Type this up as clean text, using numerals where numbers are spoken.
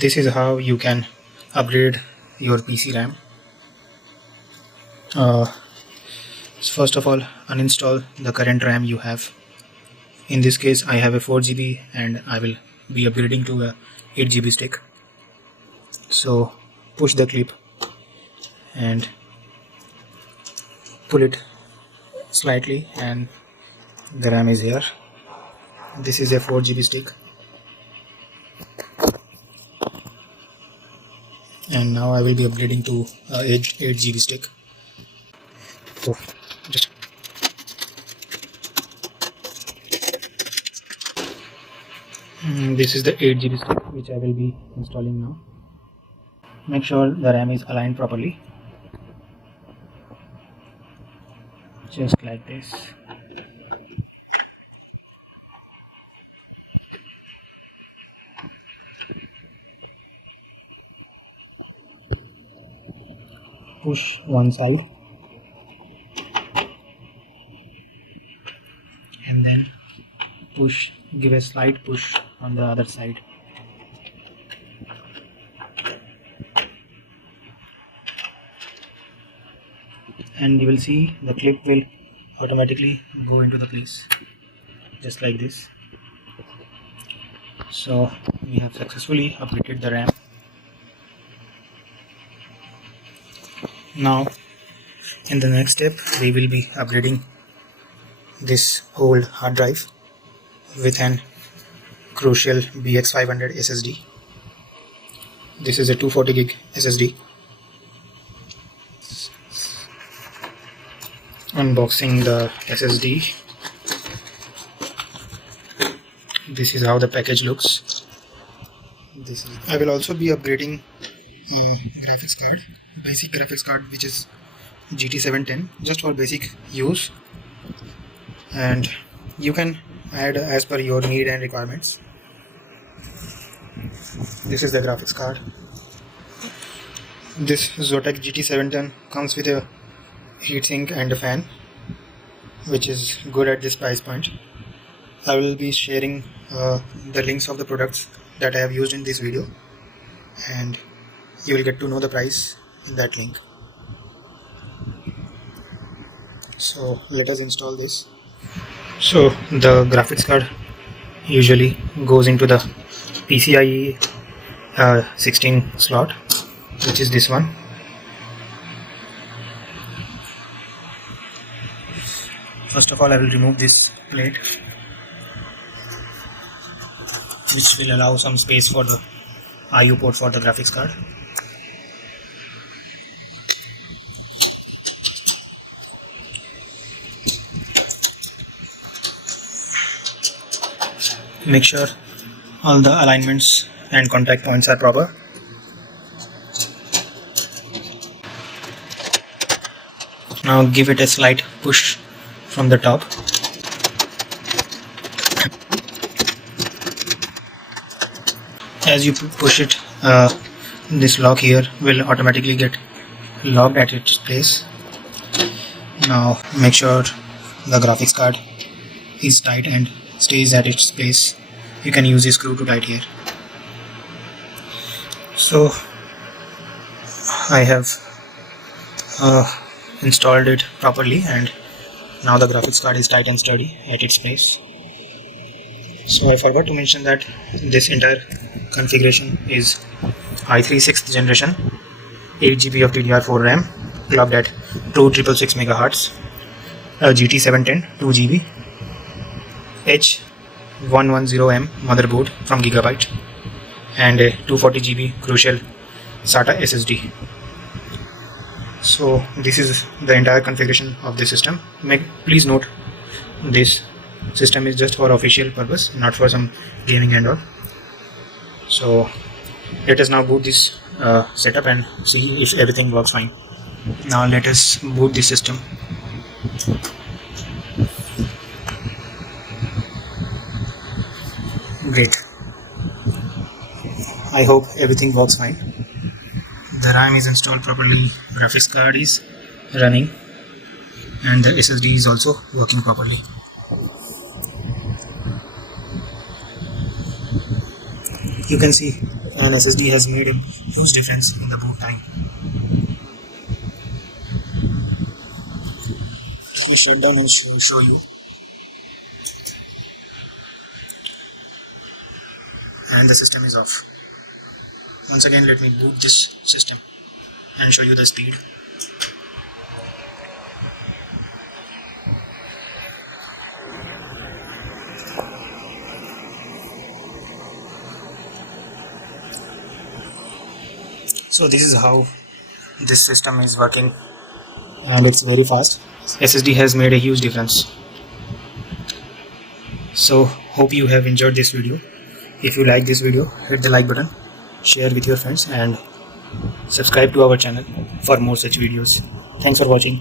this is how you can upgrade your PC RAM. First of all, uninstall the current RAM you have. In this case I have a 4 GB and I will be upgrading to a 8 GB stick. So push the clip and pull it slightly and the RAM is here. This is a 4 GB stick, and now I will be upgrading to 8 GB stick. So just this is the 8 GB stick which I will be installing now. Make sure the RAM is aligned properly, just like this. Push one side and then give a slight push on the other side. And you will see the clip will automatically go into the place, just like this. So we have successfully upgraded the RAM. Now in the next step we will be upgrading this old hard drive with an Crucial BX500 SSD. This is a 240 gig SSD. Unboxing the SSD. This is how the package looks. I will also be upgrading graphics card, basic graphics card, which is GT710, just for basic use, and you can add as per your need and requirements. This is the graphics card. This Zotac GT710 comes with a heatsink and a fan, which is good at this price point. I will be sharing the links of the products that I have used in this video, and you will get to know the price in that link. So let us install this. So the graphics card usually goes into the PCIe 16 slot, which is this one. First of all, I will remove this plate, which will allow some space for the IO port for the graphics card. Make sure all the alignments and contact points are proper. Now give it a slight push from the top. As you push it, this lock here will automatically get locked at its place. Now make sure the graphics card is tight and stays at its place. You can use a screw to tight here. So I have installed it properly, and now the graphics card is tight and sturdy at its place. So I forgot to mention that this entire configuration is i3 6th generation, 8 GB of DDR4 RAM, clocked at 2666 MHz, a GT710 2 GB, H110M motherboard from Gigabyte, and a 240 GB Crucial SATA SSD. So this is the entire configuration of the system. Please note, this system is just for official purpose, not for some gaming and all. So let us now boot this setup and see if everything works fine. Now let us boot the system. Great. I hope everything works fine. The RAM is installed properly, graphics card is running, and the SSD is also working properly. You can see and SSD has made a huge difference in the boot time. Let me shut down and show you. And the system is off. Once again, let me boot this system and show you the speed. So this is how this system is working, and it's very fast. SSD has made a huge difference. So hope you have enjoyed this video. If you like this video, hit the like button, share with your friends, and subscribe to our channel for more such videos. Thanks for watching.